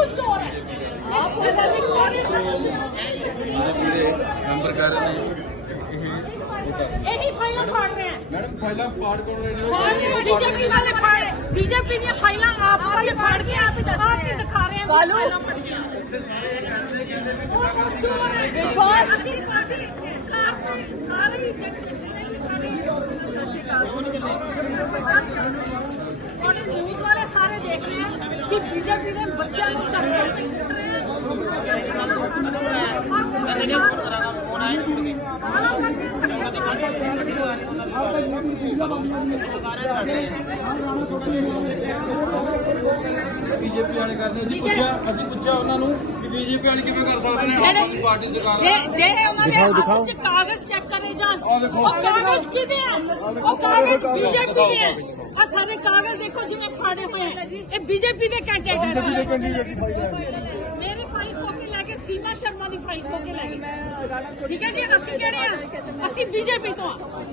ਬਿਲਕੁਲ ਚੋਰ ਹੈ ਆਪ ਇਹਨਾਂ ਦੀ ਚੋਰ ਜਿਹੜੇ ਨੰਬਰ ਕਰ ਰਹੇ ਨੇ ਇਹ ਇਹਦੀ ਫਾਈਲਾਂ ਫਾੜ ਰਹੇ ਹੈ ਮੈਡਮ ਫਾਈਲਾਂ ਪਾੜ ਕੋਲ ਰਹੇ ਨੇ ਫਾੜ ਕੇ ਬੀਜੇਪੀ ਵਾਲੇ ਫਾੜ ਬੀਜੇਪੀ ਦੀਆਂ ਫਾਈਲਾਂ ਆਪ ਵਾਲੇ ਫਾੜ ਕੇ ਬੀਜੇਪੀ ਦੇ ਬੱਚਿਆਂ ਨੂੰ ਚੱਕ ਕੇ ਬੀਜੇਪੀ ਵਾਲੇ ਕਰਦੇ ਅਸੀਂ ਪੁੱਛਿਆ ਅਸੀਂ ਪੁੱਛਿਆ ਉਹਨਾਂ ਨੂੰ ਕਿ ਬੀਜੇਪੀ ਵਾਲੇ ਕਿਵੇਂ ਕਰ ਸਕਦੇ ਨੇ? ਪਾਰਟੀ ਸਰਕਾਰ ਜੇ ਜੇ ਉਹਨਾਂ ਦੇ ਹੱਥ 'ਚ ਕਾਗਜ਼ ਚੈੱਕ ਉਹ ਕਾਗਜ਼ ਕਿਹਦੇ ਆ? ਉਹ ਕਾਗਜ਼ ਬੀਜੇਪੀ ਦੇ ਆ। ਆ ਸਾਰੇ ਕਾਗਜ਼ ਦੇਖੋ ਜਿਵੇਂ ਫਾੜੇ ਹੋਏ ਆ। ਇਹ ਬੀਜੇਪੀ ਦੇ ਕੈਂਡੀਡੇਟ ਆ ਮੇਰੀ ਫਾਈਲ ਖੋ ਕੇ ਲੈ ਕੇ ਸੀਮਾ ਸ਼ਰਮਾ ਦੀ ਫਾਈਲ ਖੋ ਕੇ ਲੈ ਗਏ ਠੀਕ ਹੈ ਜੀ ਅਸੀਂ ਕਿਹੜੇ ਆ? ਅਸੀਂ ਬੀਜੇਪੀ ਤੋਂ ਆ।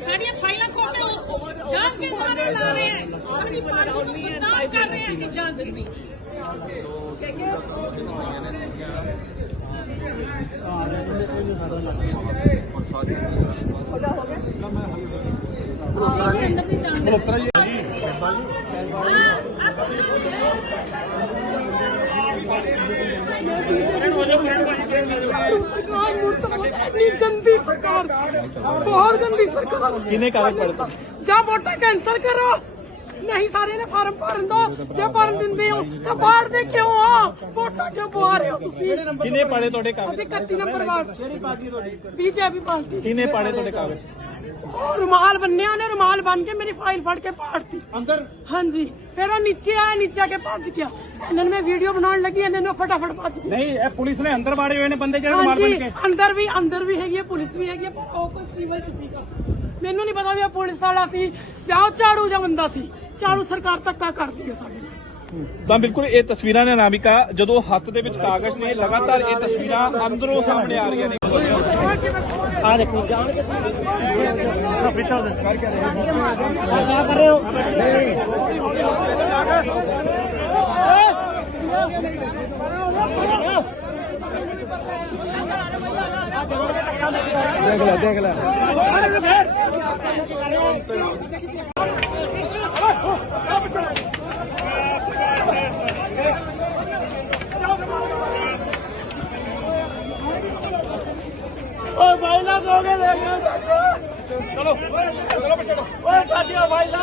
ਸਾਡੀਆਂ ਫਾਈਲਾਂ ਖੋ ਕੇ ਉਹ ਜਾਣ ਕੇ ਨਾਰੇ ਲਾ ਰਹੇ ਆ। ਸਾਡੀ ਪਾਰਟੀ ਨੂੰ ਬਦਨਾਮ ਕਰ ਰਹੇ ਆ ਕਿ ਜਾਣ ਦਿੱਤੀ। ਹਾਂ ਜੀ ਅੰਦਰ ਵੀ ਜਾਣ ਦੇ ਸਰਕਾਰ ਮੁਰਤਬ ਇੰਨੀ ਗੰਦੀ ਸਰਕਾਰ ਬਹੁਤ ਗੰਦੀ ਸਰਕਾਰ ਨਹੀਂ ਸਾਰੇ ਨੇ ਫਾਰਮ ਭਰਨ ਦੋ। ਜੇ ਭਰਨ ਦਿੰਦੇ ਹੋ ਤਾਂ ਬਾੜਦੇ ਕਿਉਂ ਆ ਵੋਟਾਂ ਕਿਉਂ ਪਵਾ ਰਹੇ ਹੋ ਤੁਸੀਂ? ਕਿੰਨੇ ਪਾੜੇ ਤੁਹਾਡੇ ਕਾਗਜ਼? ਅਸੀਂ 31 ਨੰਬਰ ਵਾਰਡ ਕਿਹੜੀ ਪਾਰਟੀ ਤੁਹਾਡੀ? BJP party. ਕਿੰਨੇ ਪਾੜੇ ਤੁਹਾਡੇ ਕਾਗਜ਼? ਉਹ ਰੁਮਾਲ ਬੰਨਿਆ ਉਹਨੇ ਰੁਮਾਲ ਬੰਨ ਕੇ ਮੇਰੀ ਫਾਈਲ ਫੜ ਕੇ ਪਾੜਤੀ। ਅੰਦਰ? ਹਾਂਜੀ। ਫਿਰ ਉਹ ਨੀਚੇ ਆਇਆ ਨੀਚੇ ਆ ਕੇ ਭੱਜ ਗਿਆ। ਇਹਨਾਂ ਨੇ ਮੈਂ ਵੀਡੀਓ ਬਣਾਉਣ ਲੱਗੀ ਇਹਨਾਂ ਨੇ ਫਟਾਫਟ ਭੱਜ ਗਏ ਨਹੀਂ ਇਹ ਪੁਲਿਸ ਨੇ ਅੰਦਰ ਵਾੜੇ ਹੋਏ ਨੇ ਬੰਦੇ ਜਿਹੜੇ ਮਾਰ ਬਣ ਹਾਂਜੀ ਕੇ। ਅੰਦਰ ਵੀ ਅੰਦਰ ਵੀ ਹੈਗੀ ਹੈ ਪੁਲਿਸ ਵੀ ਹੈਗੀ ਹੈ ਪਰ ਉਹ ਕੋਈ ਸਿਵਲ ਚ ਸੀਗਾ। ਮੈਨੂੰ ਨਹੀਂ ਪਤਾ ਵੀ ਇਹ ਪੁਲਿਸ ਵਾਲਾ ਸੀ ਜਾਂ ਉਹ ਝਾੜੂ ਜਾਂ ਬੰਦਾ ਸੀ। ਝਾੜੂ ਸਰਕਾਰ ਧੱਕਾ ਕਰਦੀ ਹੈ ਸਾਡੇ। ਨਾਲ ਤਾਂ ਬਿਲਕੁਲ ਇਹ ਤਸਵੀਰਾਂ ਨੇ ਨਾਮਿਕਾ ਜਦੋਂ ਹੱਥ ਦੇ ਵਿੱਚ ਕਾਗਜ਼ ਨੇ ਲਗਾਤਾਰ ਇਹ ਤਸਵੀਰਾਂ ਅੰਦਰੋਂ ਸਾਹਮਣੇ ਆ ਰਹੀਆਂ ਨੇ। ਆ ਦੇਖੋ ਜਾਣ ਕੇ ਓਏ ਫਾਈਲਾਂ ਦੋਗੇ ਲੈ ਕੇ ਚਲੋ ਚਲੋ ਪਿੱਛੇ ਓਏ ਸਾਡੀਆਂ ਫਾਈਲਾਂ